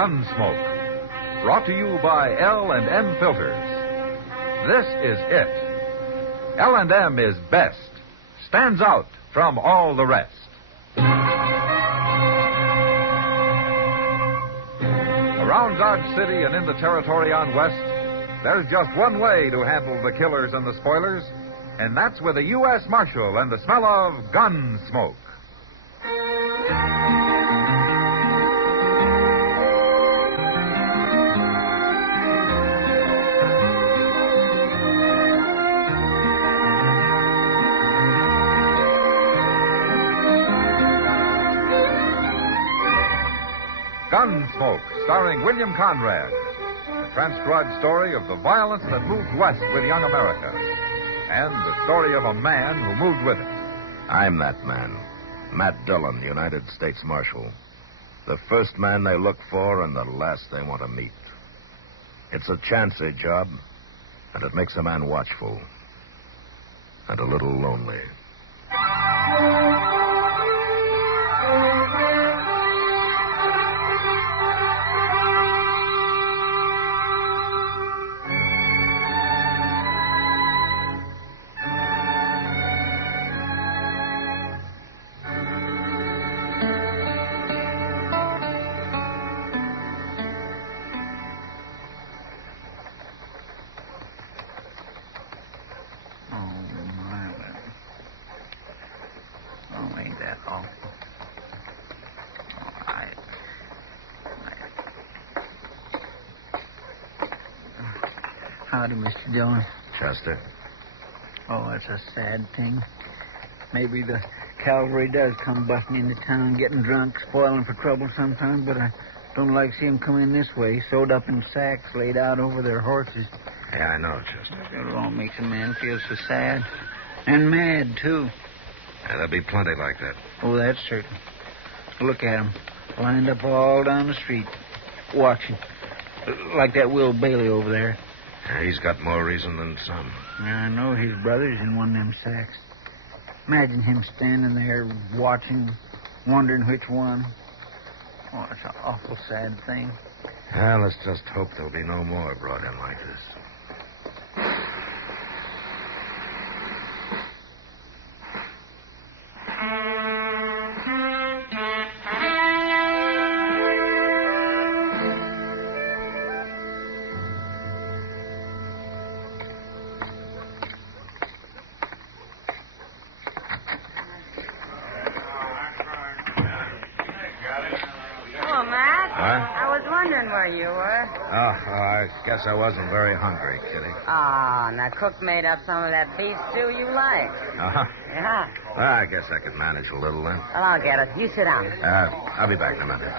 Gunsmoke. Brought to you by L&M Filters. This is it. L&M is best. Stands out from all the rest. Around Dodge City and in the territory on West, there's just one way to handle the killers and the spoilers, and that's with a U.S. Marshal and the smell of Gunsmoke. Gunsmoke, starring William Conrad. The transcribed story of the violence that moved west with young America. And the story of a man who moved with it. I'm that man. Matt Dillon, United States Marshal. The first man they look for and the last they want to meet. It's a chancy job, and it makes a man watchful. And a little lonely. Howdy, Mr. Dillon. Chester. Oh, that's a sad thing. Maybe the cavalry does come busting into town, getting drunk, spoiling for trouble sometimes, but I don't like to see them come in this way, sewed up in sacks, laid out over their horses. Yeah, I know, Chester. It all makes a man feel so sad. And mad, too. Yeah, there'll be plenty like that. Oh, that's certain. Look at them, lined up all down the street, watching. Like that Will Bailey over there. Yeah, he's got more reason than some. I know his brother's in one of them sacks. Imagine him standing there watching, wondering which one. Oh, it's an awful sad thing. Well, let's just hope there'll be no more brought in like this. I guess I wasn't very hungry, Kitty. Ah, now Cook made up some of that beef stew you like. Uh-huh. Yeah. Well, I guess I could manage a little then. Well, I'll get it. You sit down. I'll be back in a minute.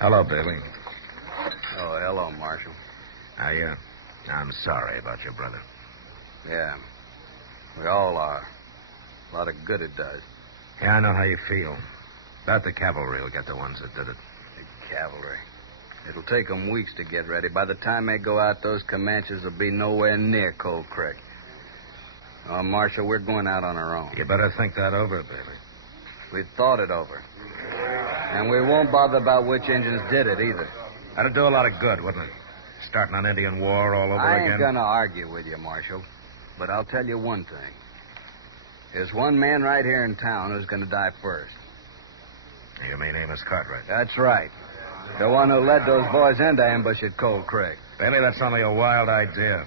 Hello, Bailey. Oh, hello, Marshal. I'm sorry about your brother. Yeah. We all are. A lot of good it does. Yeah, I know how you feel. About the cavalry will get the ones that did it. The cavalry. It'll take them weeks to get ready. By the time they go out, those Comanches will be nowhere near Cold Creek. Oh, Marshal, we're going out on our own. You better think that over, Bailey. We've thought it over. And we won't bother about which Indians did it, either. That'd do a lot of good, wouldn't it? Starting an Indian war all over again. I ain't gonna argue with you, Marshal. But I'll tell you one thing. There's one man right here in town who's gonna die first. You mean Amos Cartwright? That's right. The one who led those boys into ambush at Cold Creek. Bailey, that's only a wild idea.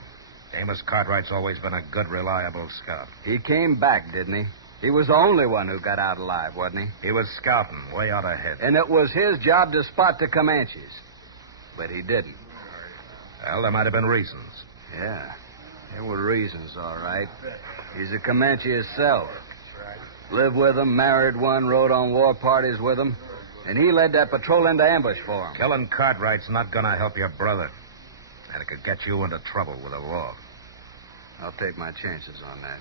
Amos Cartwright's always been a good, reliable scout. He came back, didn't he? He was the only one who got out alive, wasn't he? He was scouting way out ahead. And it was his job to spot the Comanches. But he didn't. Well, there might have been reasons. Yeah, there were reasons, all right. He's a Comanche himself. Lived with them, married one, rode on war parties with them. And he led that patrol into ambush for him. Killing Cartwright's not going to help your brother. And it could get you into trouble with the law. I'll take my chances on that.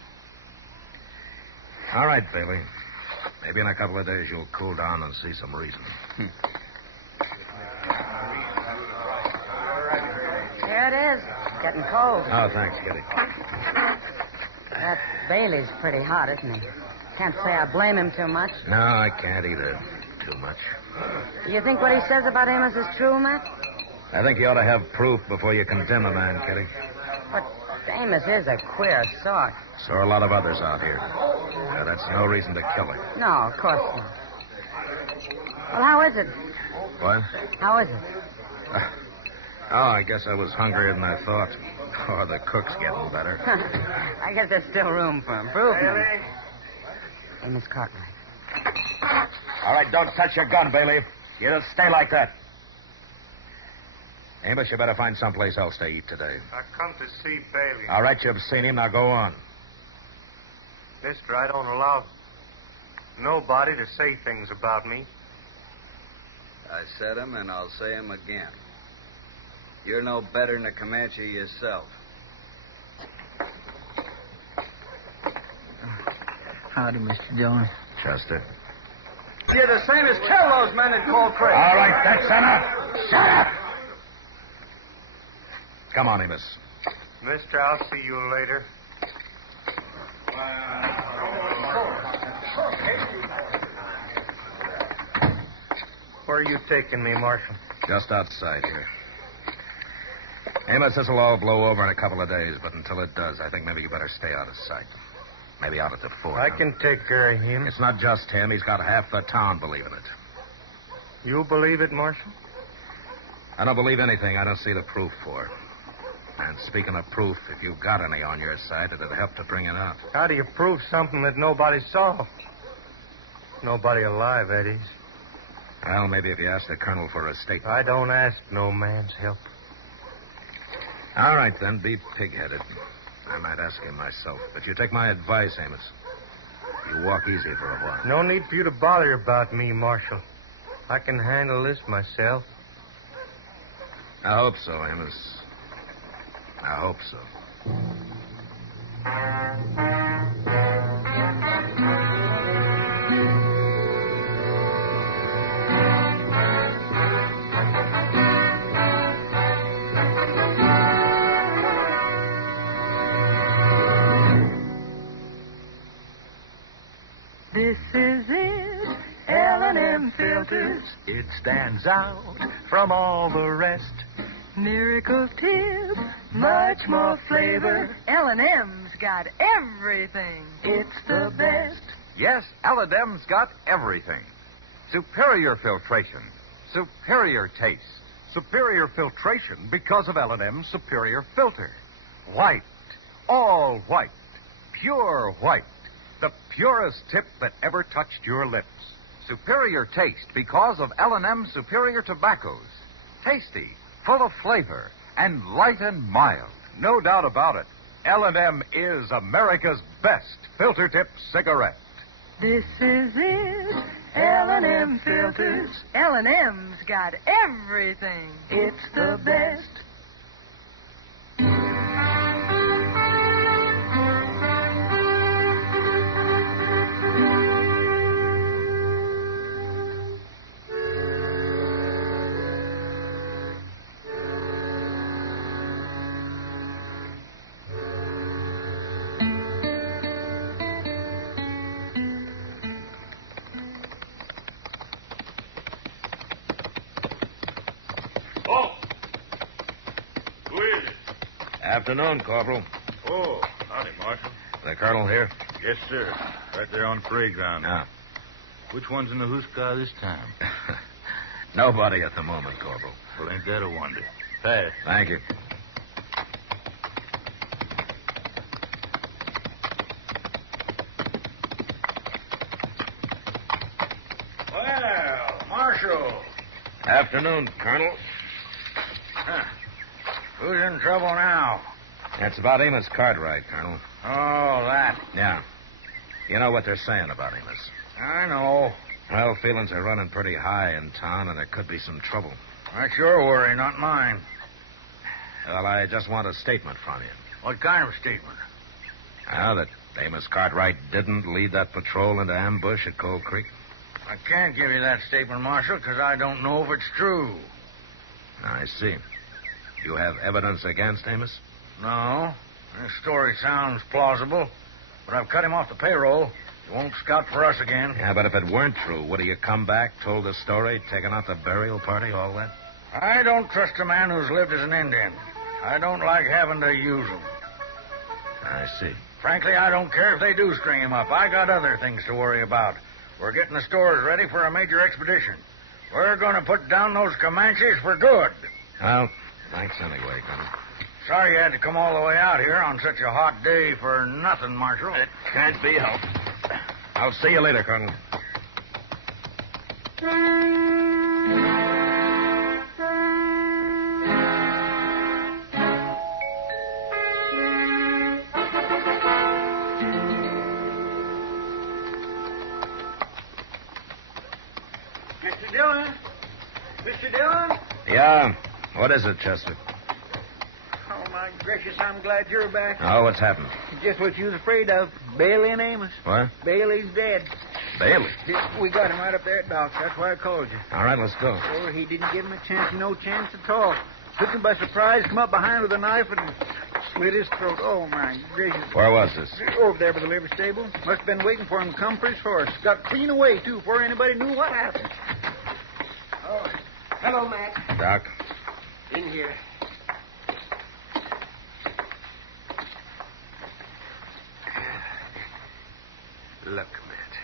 All right, Bailey. Maybe in a couple of days you'll cool down and see some reason. Here it is. Getting cold. Oh, thanks, Kitty. That Bailey's pretty hot, isn't he? Can't say I blame him too much. No, I can't either. Too much. You think what he says about Amos is true, Matt? I think you ought to have proof before you condemn a man, Kitty. But Amos is a queer sort. So are a lot of others out here. That's no reason to kill him. No, of course not. Well, how is it? What? How is it? I guess I was hungrier than I thought. Oh, the cook's getting better. I guess there's still room for improvement. Amos Cartwright. All right, don't touch your gun, Bailey. You just stay like that. Amos, you better find someplace else to eat today. I come to see Bailey. All right, you've seen him. Now go on. Mister, I don't allow nobody to say things about me. I said 'em, and I'll say 'em again. You're no better than a Comanche yourself. Howdy, Mr. Jones. Chester. You're the same as kill those men at Cold Creek. All right, that's enough. Shut up. Come on, Amos. Mister, I'll see you later. Where are you taking me, Marshal? Just outside here. Amos, this'll all blow over in a couple of days, but until it does, I think maybe you better stay out of sight. Maybe out at the fort. I can take care of him. It's not just him. He's got half the town believing it. You believe it, Marshal? I don't believe anything I don't see the proof for. And speaking of proof, if you've got any on your side, it'd help to bring it out. How do you prove something that nobody saw? Nobody alive, that is. Well, maybe if you ask the colonel for a statement. I don't ask no man's help. All right, then, be pig-headed. I might ask him myself. But you take my advice, Amos. You walk easy for a while. No need for you to bother about me, Marshal. I can handle this myself. I hope so, Amos. I hope so. This is it, L&M filters. It stands out from all the rest. Miracle tip, much more flavor. L&M's got everything. It's the best. Yes, L&M's got everything. Superior filtration, superior taste. Superior filtration because of L&M's superior filter. White, all white, pure white. The purest tip that ever touched your lips. Superior taste because of L&M superior tobaccos. Tasty, full of flavor, and light and mild. No doubt about it. L&M is America's best filter tip cigarette. This is it, L&M filters. L&M's got everything. It's the best. Afternoon, Corporal. Oh, howdy, Marshal. The colonel here? Yes, sir. Right there on parade ground. Yeah. Which one's in the hoosecar this time? Nobody at the moment, Corporal. Well, ain't that a wonder? Pass. Thank you. Well, Marshal. Afternoon, Colonel. Huh. Who's in trouble now? That's about Amos Cartwright, Colonel. Oh, that. Yeah. You know what they're saying about Amos. I know. Well, feelings are running pretty high in town, and there could be some trouble. That's your worry, not mine. Well, I just want a statement from you. What kind of statement? That Amos Cartwright didn't lead that patrol into ambush at Cold Creek. I can't give you that statement, Marshal, because I don't know if it's true. I see. You have evidence against Amos? No. This story sounds plausible, but I've cut him off the payroll. You won't scout for us again. Yeah, but if it weren't true, would you come back, told the story, taken out the burial party, all that? I don't trust a man who's lived as an Indian. I don't like having to use him. I see. Frankly, I don't care if they do string him up. I got other things to worry about. We're getting the stores ready for a major expedition. We're going to put down those Comanches for good. Well, thanks anyway, Colonel. Sorry you had to come all the way out here on such a hot day for nothing, Marshal. It can't be helped. I'll see you later, Colonel. Mr. Dillon? Mr. Dillon? Yeah? What is it, Chester? Oh, my gracious, I'm glad you're back. Oh, what's happened? Just what you was afraid of. Bailey and Amos. What? Bailey's dead. Bailey? We got him right up there at Doc. That's why I called you. All right, let's go. Oh, he didn't give him a chance, no chance at all. Took him by surprise, come up behind with a knife and slit his throat. Oh, my gracious. Where was this? Over there by the liver stable. Must have been waiting for him to come for his horse. Got clean away, too, before anybody knew what happened. Oh, hello, Matt. Doc? In here. Look, Matt.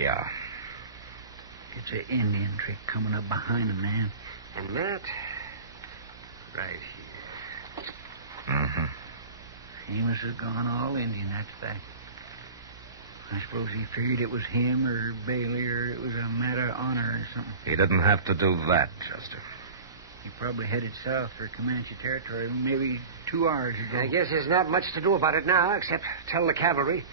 Yeah. It's an Indian trick coming up behind a man. And Matt, right here. Mm-hmm. Amos has gone all Indian, that's fact. I suppose he figured it was him or Bailey or it was a matter of honor or something. He didn't have to do that, Chester. He probably headed south for Comanche territory maybe 2 hours ago. I guess there's not much to do about it now, except tell the cavalry.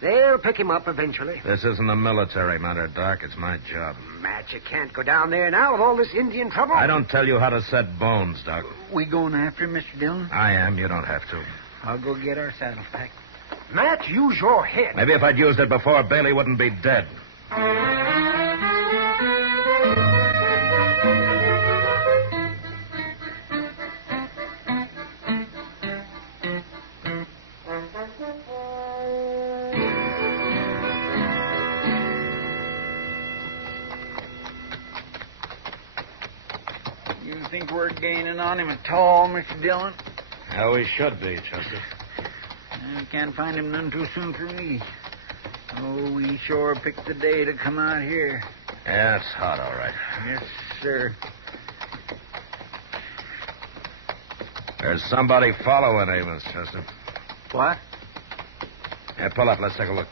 They'll pick him up eventually. This isn't a military matter, Doc. It's my job. Matt, you can't go down there now with all this Indian trouble. I don't tell you how to set bones, Doc. We going after him, Mr. Dillon? I am. You don't have to. I'll go get our saddle pack. Matt, use your head. Maybe if I'd used it before, Bailey wouldn't be dead. You think we're gaining on him at all, Mr. Dillon? Yeah, we should be, Chester. I can't find him none too soon for me. Oh, we sure picked the day to come out here. Yeah, it's hot, all right. Yes, sir. There's somebody following Amos, Chester. What? Yeah, pull up. Let's take a look.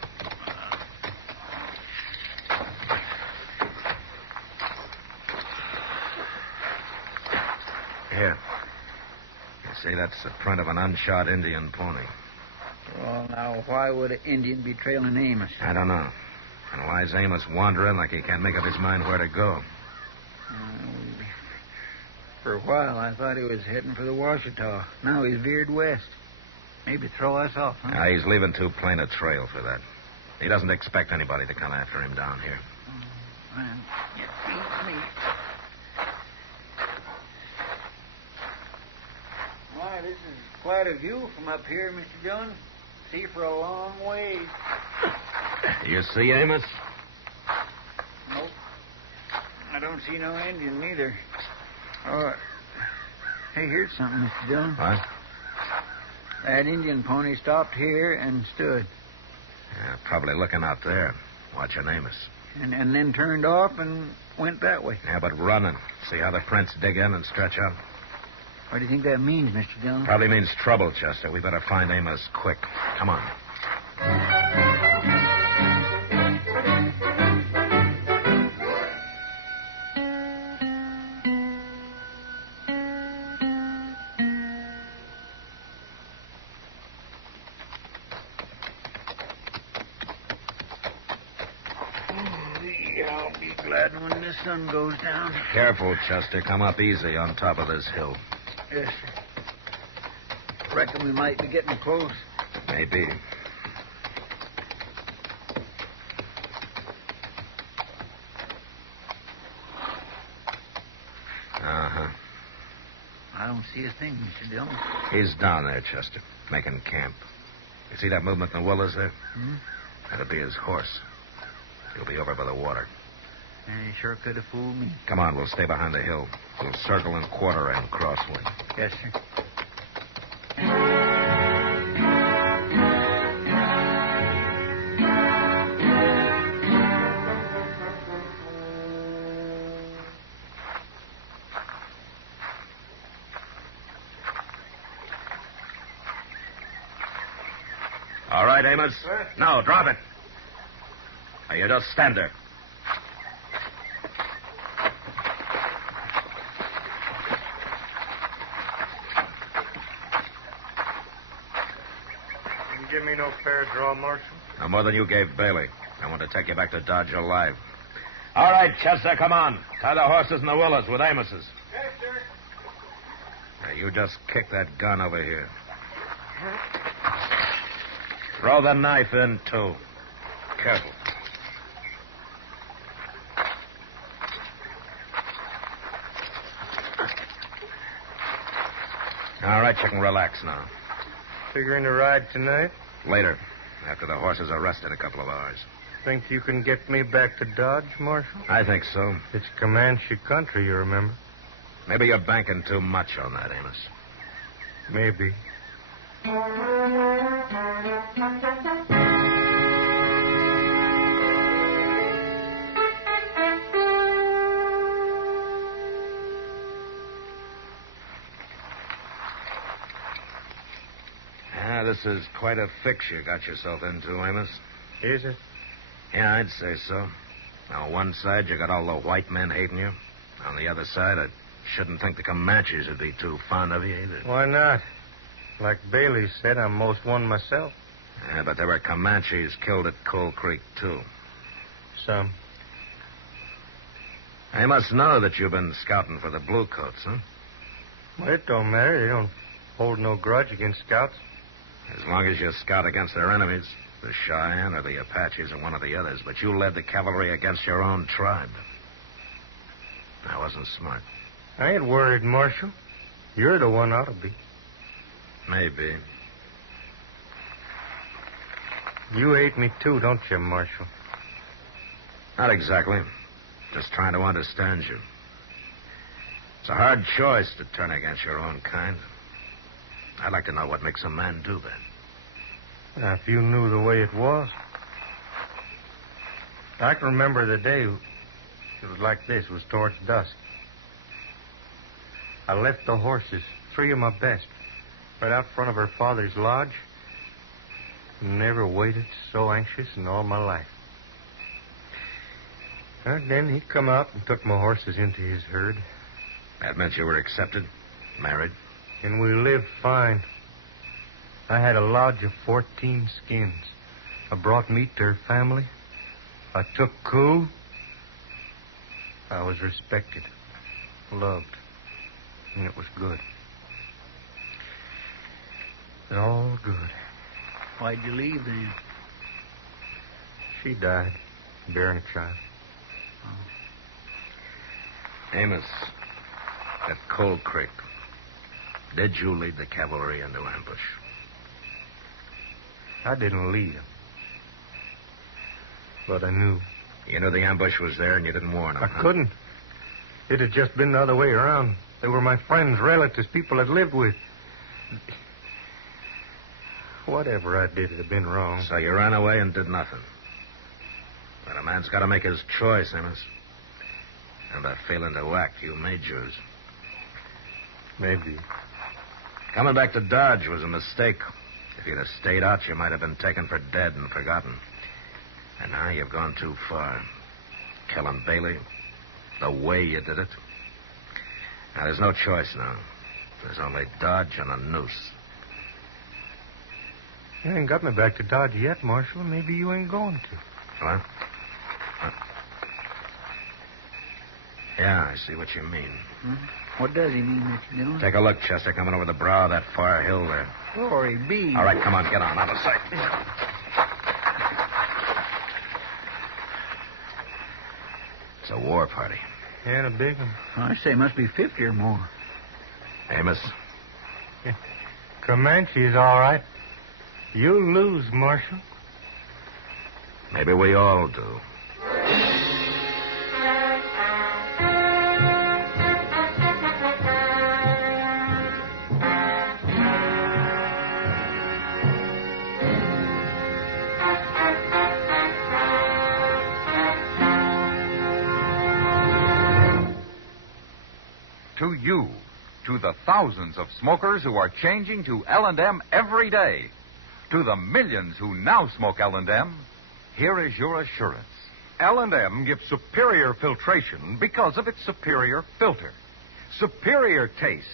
Here. You see, that's the print of an unshod Indian pony. Well, now, why would an Indian be trailing Amos? I don't know. And why is Amos wandering like he can't make up his mind where to go? For a while, I thought he was heading for the Washita. Now he's veered west. Maybe throw us off, huh? Now, he's leaving too plain a trail for that. He doesn't expect anybody to come after him down here. Oh, man, it beats me. Why, this is quite a view from up here, Mr. Dillon. See for a long ways. You see Amos? Nope. I don't see no Indian either. Oh, hey, here's something, Mr. Dillon. What? That Indian pony stopped here and stood. Yeah, probably looking out there, watching Amos. And then turned off and went that way. Yeah, but running. See how the prints dig in and stretch out? What do you think that means, Mr. Dillon? Probably means trouble, Chester. We better find Amos quick. Come on. I'll be glad when the sun goes down. Careful, Chester. Come up easy on top of this hill. Yes, sir. Reckon we might be getting close. Maybe. Uh-huh. I don't see a thing, Mr. Dillon. He's down there, Chester, making camp. You see that movement in the willows there? That'll be his horse. He'll be over by the water. He sure could have fooled me. Come on, we'll stay behind the hill. We'll circle and quarter and crossway. Yes, sir. All right, Amos. No, drop it. Now, you just stand there. You give me no fair draw, Marshal? No more than you gave Bailey. I want to take you back to Dodge alive. All right, Chester, come on. Tie the horses in the willows with Amos's. Yes, sir. Now, you just kick that gun over here. Throw the knife in, too. Careful. All right, you can relax now. Figuring to ride tonight? Later, after the horses are rested a couple of hours. Think you can get me back to Dodge, Marshal? I think so. It's Comanche country, you remember? Maybe you're banking too much on that, Amos. Maybe. This is quite a fix you got yourself into, Amos. Is it? Yeah, I'd say so. On one side, you got all the white men hating you. On the other side, I shouldn't think the Comanches would be too fond of you either. Why not? Like Bailey said, I'm most one myself. Yeah, but there were Comanches killed at Coal Creek, too. Some. I must know that you've been scouting for the Bluecoats, huh? Well, it don't matter. They don't hold no grudge against scouts. As long as you scout against their enemies, the Cheyenne or the Apaches or one of the others, but you led the cavalry against your own tribe. That wasn't smart. I ain't worried, Marshal. You're the one ought to be. Maybe. You hate me too, don't you, Marshal? Not exactly. Just trying to understand you. It's a hard choice to turn against your own kind. I'd like to know what makes a man do that. Now, if you knew the way it was. I can remember the day. It was like this. It was towards dusk. I left the horses, 3 of my best, right out front of her father's lodge. Never waited so anxious in all my life. And then he come out and took my horses into his herd. That meant you were accepted, married? And we lived fine. I had a lodge of 14 skins. I brought meat to her family. I took cool. I was respected, loved, and it was good. All good. Why'd you leave then? She died, bearing a child. Amos, at Coal Creek, did you lead the cavalry into ambush? I didn't lead them. But I knew. You knew the ambush was there and you didn't warn them. I couldn't. It had just been the other way around. They were my friends, relatives, people I'd lived with. Whatever I did had been wrong. So you ran away and did nothing. But a man's got to make his choice, Amos. And by failing to act, you made yours. Maybe. Coming back to Dodge was a mistake. If you'd have stayed out, you might have been taken for dead and forgotten. And now you've gone too far. Killing Bailey, the way you did it. Now, there's no choice now. There's only Dodge and a noose. You ain't got me back to Dodge yet, Marshal. Maybe you ain't going to. What? Yeah, I see what you mean. What does he mean, Mr. Dillon? Take a look, Chester, coming over the brow of that far hill there. Glory be. All right, come on, get on. Out of sight. It's a war party. And a big one. I say must be 50 or more. Amos? Comanche's all right. You'll lose, Marshal. Maybe we all do. To you, to the thousands of smokers who are changing to L&M every day, to the millions who now smoke L&M, here is your assurance. L&M gives superior filtration because of its superior filter. Superior taste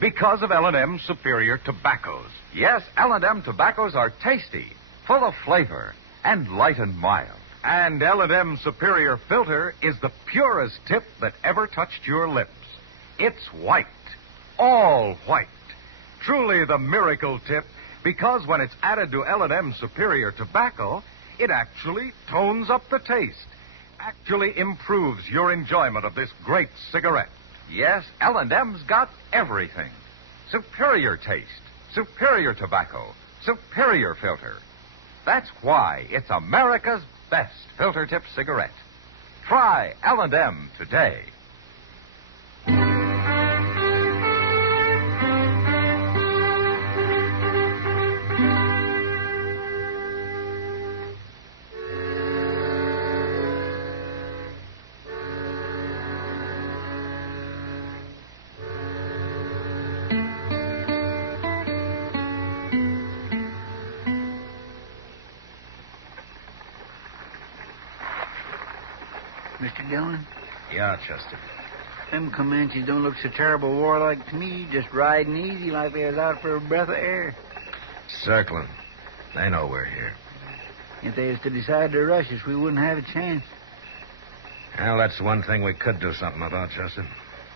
because of L&M's superior tobaccos. Yes, L&M tobaccos are tasty, full of flavor, and light and mild. And L&M's superior filter is the purest tip that ever touched your lips. It's white, all white. Truly the miracle tip, because when it's added to L&M's superior tobacco, it actually tones up the taste, actually improves your enjoyment of this great cigarette. Yes, L&M's got everything. Superior taste, superior tobacco, superior filter. That's why it's America's best filter tip cigarette. Try L&M today. Mr. Dillon, Yeah, Chester. them Comanches don't look so terrible warlike to me, just riding easy like they was out for a breath of air. Circling. They know we're here. If they was to decide to rush us, we wouldn't have a chance. Well, that's one thing we could do something about, Chester.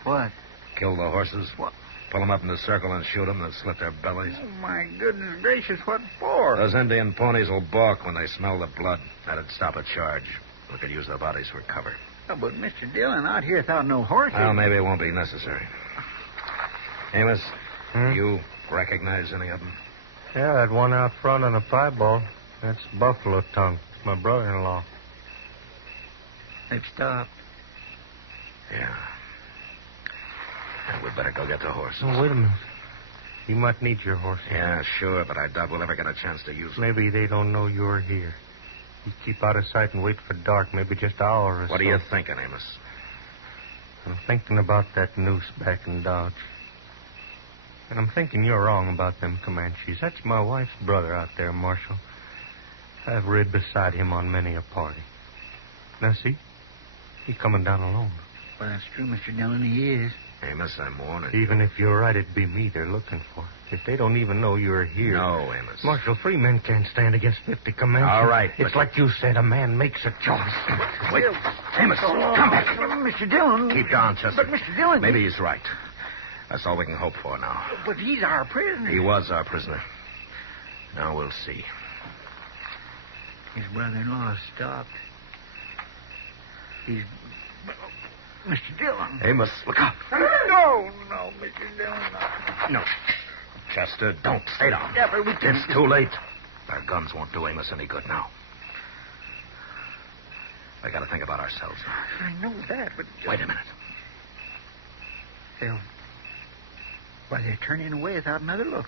What? Kill the horses. What? Pull them up in the circle and shoot them and slit their bellies. Oh, my goodness gracious, what for? Those Indian ponies will balk when they smell the blood. That'd stop a charge. We could use their bodies for cover. Oh, but Mr. Dillon, out here without no horses. Well, maybe it won't be necessary. Amos, you recognize any of them? Yeah, that one out front on the piebald. That's Buffalo Tongue. It's my brother-in-law. They've stopped. Yeah. We'd better go get the horses. Oh, wait a minute. You might need your horse. Yeah, sure, but I doubt we'll ever get a chance to use them. Maybe they don't know you're here. You keep out of sight and wait for dark, maybe just an hour or so. What are you thinking, Amos? I'm thinking about that noose back in Dodge. And I'm thinking you're wrong about them Comanches. That's my wife's brother out there, Marshal. I've rid beside him on many a party. Now, see? He's coming down alone. Well, that's true, Mr. Dillon, he is. Amos, I'm warning. Even if you're right, it'd be me they're looking for. If they don't even know you're here. No, Amos. Marshal, 3 men can't stand against 50 Comanches. All right, It's like you said, a man makes a choice. Wait. Amos, come back. Mr. Dillon. Keep down, Chester. But, Mr. Dillon. Maybe he's right. That's all we can hope for now. But he's our prisoner. He was our prisoner. Now we'll see. His brother-in-law stopped. He's... Mr. Dillon. Amos, look out. No, Mr. Dillon. No. Chester, don't. Stay down. Yeah, but we can... It's too late. Our guns won't do Amos any good now. We gotta think about ourselves. I know that, but... Wait a minute. They're turning away without another look.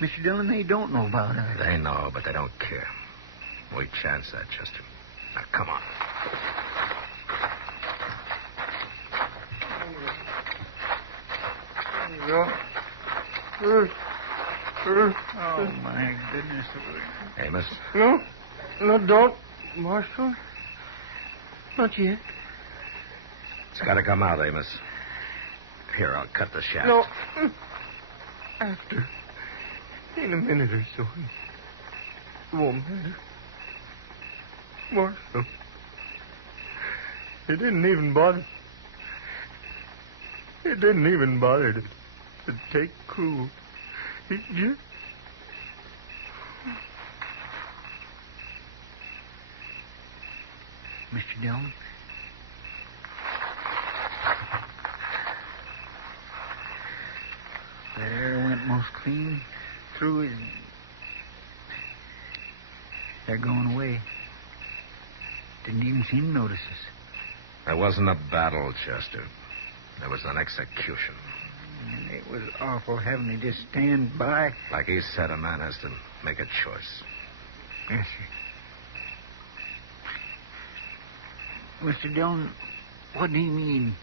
Mr. Dillon, they don't know about us. They know, but they don't care. We chance that, Chester. Now, come on. Oh, my goodness. Amos? No, don't, Marshal. Not yet. It's gotta come out, Amos. Here, I'll cut the shaft. No. After. In a minute or so. It won't matter. Marshal. It didn't even bother. It didn't even bother to take cool. It just... Mr. Dillon? There went most clean through his They're going away. Didn't even seem to notice us. There wasn't a battle, Chester. There was an execution. And it was awful having to just stand by. Like he said, a man has to make a choice. Yes, sir. Mr. Dillon, what do you mean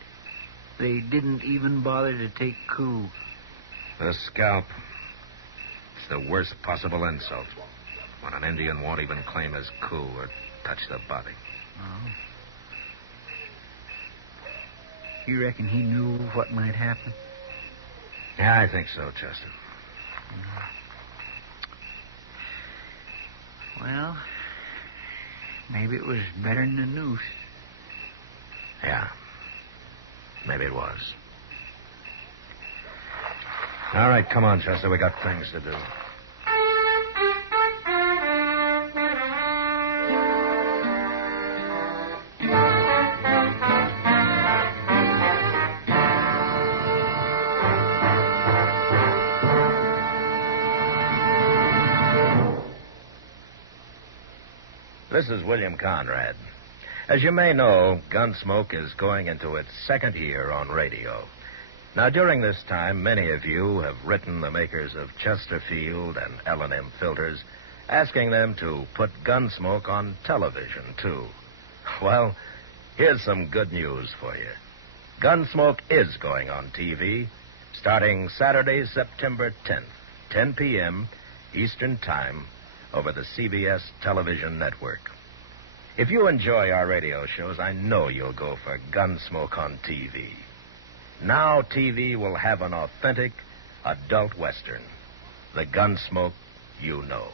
they didn't even bother to take coup? The scalp. It's the worst possible insult. When an Indian won't even claim his coup or touch the body. Oh. You reckon he knew what might happen? Yeah, I think so, Chester. Well, maybe it was better than the noose. Yeah. Maybe it was. All right, come on, Chester. We got things to do. This is William Conrad. As you may know, Gunsmoke is going into its second year on radio. Now, during this time, many of you have written the makers of Chesterfield and L&M filters, asking them to put Gunsmoke on television, too. Well, here's some good news for you. Gunsmoke is going on TV, starting Saturday, September 10th, 10 p.m. Eastern Time, over the CBS television network. If you enjoy our radio shows, I know you'll go for Gunsmoke on TV. Now TV will have an authentic adult Western, the Gunsmoke you know.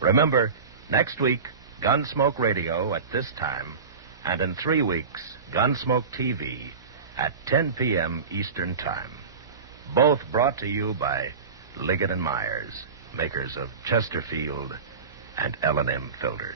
Remember, next week, Gunsmoke Radio at this time, and in 3 weeks, Gunsmoke TV at 10 p.m. Eastern Time. Both brought to you by Liggett and Myers, makers of Chesterfield and L&M filters.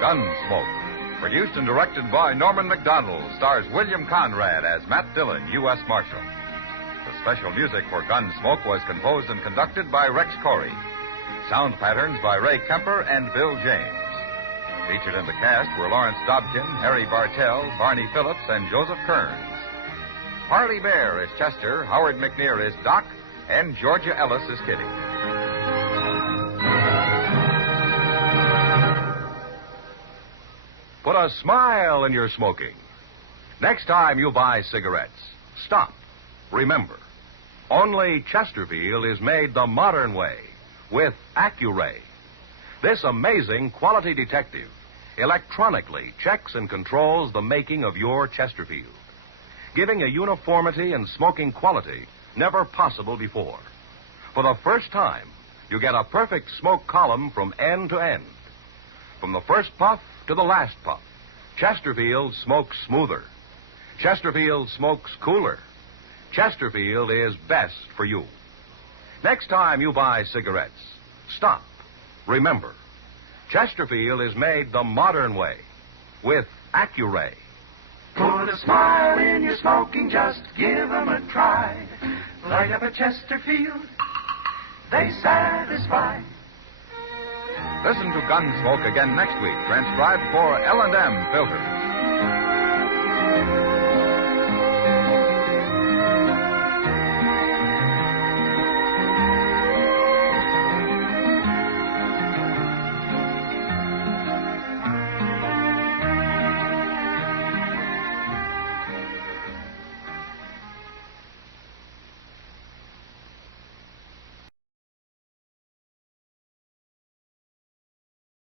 Gunsmoke, produced and directed by Norman Macdonnell, stars William Conrad as Matt Dillon, U.S. Marshal. The special music for Gunsmoke was composed and conducted by Rex Corey. Sound patterns by Ray Kemper and Bill James. Featured in the cast were Lawrence Dobkin, Harry Bartell, Barney Phillips, and Joseph Kearns. Harley Bear is Chester, Howard McNear is Doc, and Georgia Ellis is Kitty. Put a smile in your smoking. Next time you buy cigarettes, stop. Remember, only Chesterfield is made the modern way, with Accuray. This amazing quality detective electronically checks and controls the making of your Chesterfield, giving a uniformity and smoking quality never possible before. For the first time, you get a perfect smoke column from end to end. From the first puff to the last puff, Chesterfield smokes smoother. Chesterfield smokes cooler. Chesterfield is best for you. Next time you buy cigarettes, stop. Remember, Chesterfield is made the modern way, with Accuray. Put a smile in your smoking, just give 'em a try. Light up a Chesterfield, they satisfy. Listen to Gunsmoke again next week, transcribed for L&M filters.